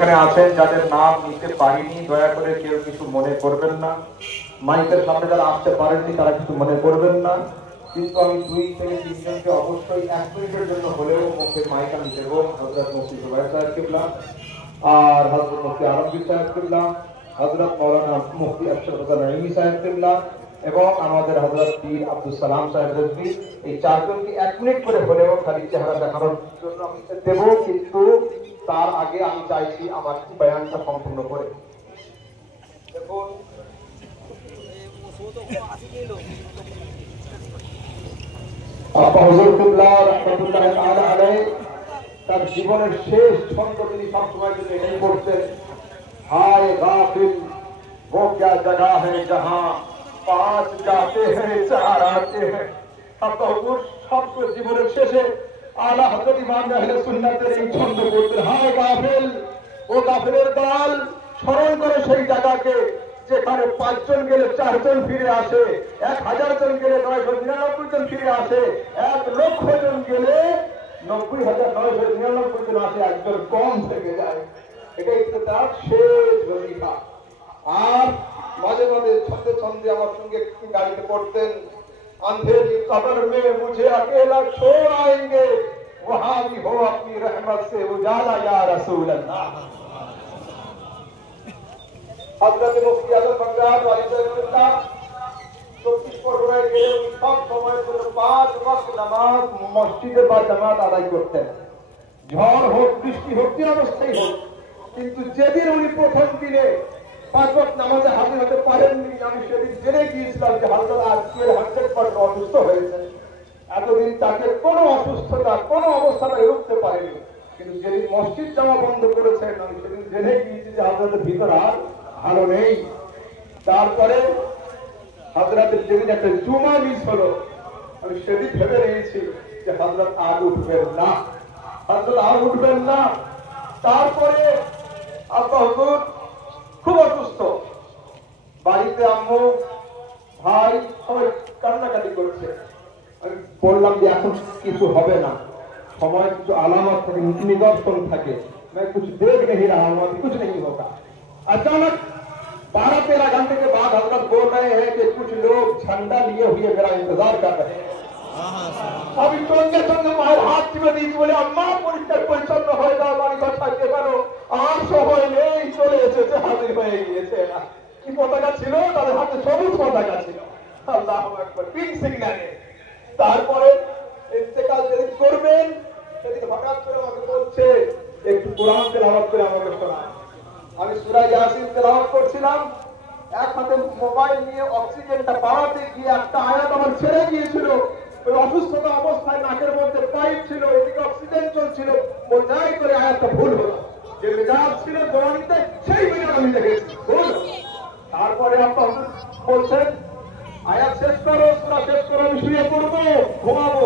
এখানে আছেন যাদের নাম নিতে পারিনি, দয়া করে কেউ কিছু মনে করবেন না। মাইকের সামনে যারা আসতে পারেননি তারা কিছু মনে করবেন না। কিন্তু আমি 2 থেকে 3 জনকে অবশ্যই 1 মিনিটের জন্য হলেও মুখে মাইক আমি দেবো। হযরত মুফতি জুবায়ের সাহেব কিবলা আর হযরত মুফতি আলমগীর সাহেব কিবলা, হযরত মাওলানা মুফতি আশরাফ নাঈমি সাহেব কিবলা এবং আমাদের হযরত পীর আব্দুল সালাম সাহেব রিজভী, এই 4 জনকে 1 মিনিট করে হলেও খালি চেহারা দেখানোর জন্য আমি দেব। কিন্তু তার আগে আমি চাইছি আমার বয়ানটা সম্পূর্ণ করে। দেখুন, আপা হুজুর কিবলা রাহমাতুল্লাহ তাআলা আলাইহি তার জীবনের শেষ ছন্দ তিনি সবসময় জন্য এটাই করতেন, হায় গাফিল वो क्या जगह है जहां 5 जाते हैं 4 आते हैं। আপা হুজুর সব জীবনের শেষে আলা হযরত ইমাম আহলে সুন্নাতের এই ছন্দ করতেন, হায় গাফিল ও গাফিলের দল, স্মরণ করে সেই জায়গাকে যেখানে 5 জন গেলে 4 জন ফিরে আসে, 1000 জন গেলে 999 জন ফিরে আসে, 1 লক্ষ জন গেলে 90,999 জন আসে, একজন কম থেকে যায়। এটাই তো তার শেষ ভূমিকা। আর মাঝে মাঝে ছন্দে ছন্দে আমার সঙ্গে গাড়িতে পড়তেন, अंधेरी कब्र में मुझे अकेला छोड़ आएंगे, वहां भी हो अपनी रहमत से उजाला या रसूल अल्लाह। हजरत मुफ्ती आजम बंगाल वालिदाह 24 ফরওয়ারি গেলে উনি সব সময় করে 5 ওয়াক্ত নামাজ মসজিদে বা জামাত আদায় করতেন, ঝড় হোক বৃষ্টি হোক যে অবস্থায় হোক। কিন্তু যেদিন উনি প্রথম দিনে 5 ওয়াক্ত নামাজে হাজির হতে পারেননি, আমি সেদিন জেনে গিয়েছিলাম যে হযরত আজকের 100% অসুস্থ হয়েছে। এতদিন তাকে কোনো অসুস্থতা কোনো অবস্থায় রুখতে পারেনি, কিন্তু যেদিন মসজিদ যাওয়া বন্ধ করেছেন আমি সেদিন জেনে গিয়েছি যে হযরতের ভিতর আর ভালো নেই। তারপরে হযরতের যেদিন একটা জুমা মিস হলো, আমি সেদিন ভেবে নিয়েছি যে হযরত আর উঠবেন না, হযরত আর উঠবেন না। তারপরে আপা হুজুর খুব অসুস্থ, বাড়িতে আম্মু ভাই সবাই কান্নাকাটি করছে। আমি বললাম যে এখন কিছু হবে না, সময় কিছু আলামত থাকে, নিদর্শন থাকে, मैं कुछ देख नहीं रहा हूं, अभी कुछ नहीं होगा। अचानक 12-13 घंटे के बाद हजरत बोल रहे हैं कि कुछ लोग झंडा लिए हुए मेरा इंतजार कर रहे हैं। আমি সঙ্গে সঙ্গে মায়ের হাত টিপে দিয়েছি, বলে আম্মা পরিষ্কার পরিচ্ছন্ন হয়ে যাও, বাড়ি ঘর থাকতে পারো, আর সময় নেই, চলে এসেছে, হাজির হয়ে গিয়েছে। কি পতাকা ছিল তাদের হাতে? সবুজ পতাকা ছিল। আল্লাহু আকবার, পিঙ্ক সিগন্যালে। তারপরে ইন্তেকাল যেদিন করবেন সেদিন হঠাৎ করে আমাকে বলছে একটু কোরআন তেলাওয়াত করে আমাকে শোনান। আমি সূরা ইয়াসিন তেলাওয়াত করছিলাম, এক হাতে মোবাইল নিয়ে অক্সিজেনটা পাওয়াতে গিয়ে একটা আয়াত আমার ছেড়ে গিয়েছিল। ওই অসুস্থতা অবস্থায় নাকের মধ্যে পাইপ ছিল, এদিকে অক্সিজেন চলছিল, বোঝাই করে আয়াতটা ভুল হলো। যে মেজাজ ছিল জওয়ানিতে সেই মেজাজ আমি দেখেছি ভুল। তারপরে আপনার বলছেন আয়াত শেষ করো, সূরা শেষ করো, আমি শুয়ে পড়বো, ঘুমাবো।